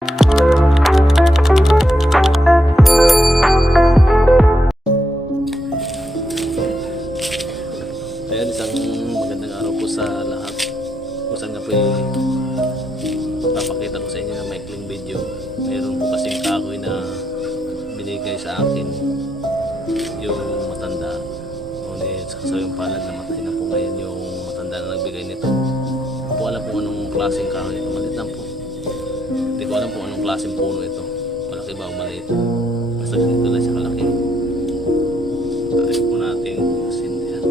Ayan, isang magandang araw po sa lahat. Kung saan nga po yung papakita ko sa inyo na maikling video. Mayroon po kasing kahoy na binigay sa akin yung matanda. Ngunit sa yung palad na matay na po ngayon yung matanda na nagbigay nito. Hindi po alam kung anong klaseng kahoy. Malit lang po. Alam kung anong klaseng puno ito. Malaki ba o maliit. Basta ganito lang siya kalaki. Tarik po natin yung sindihan.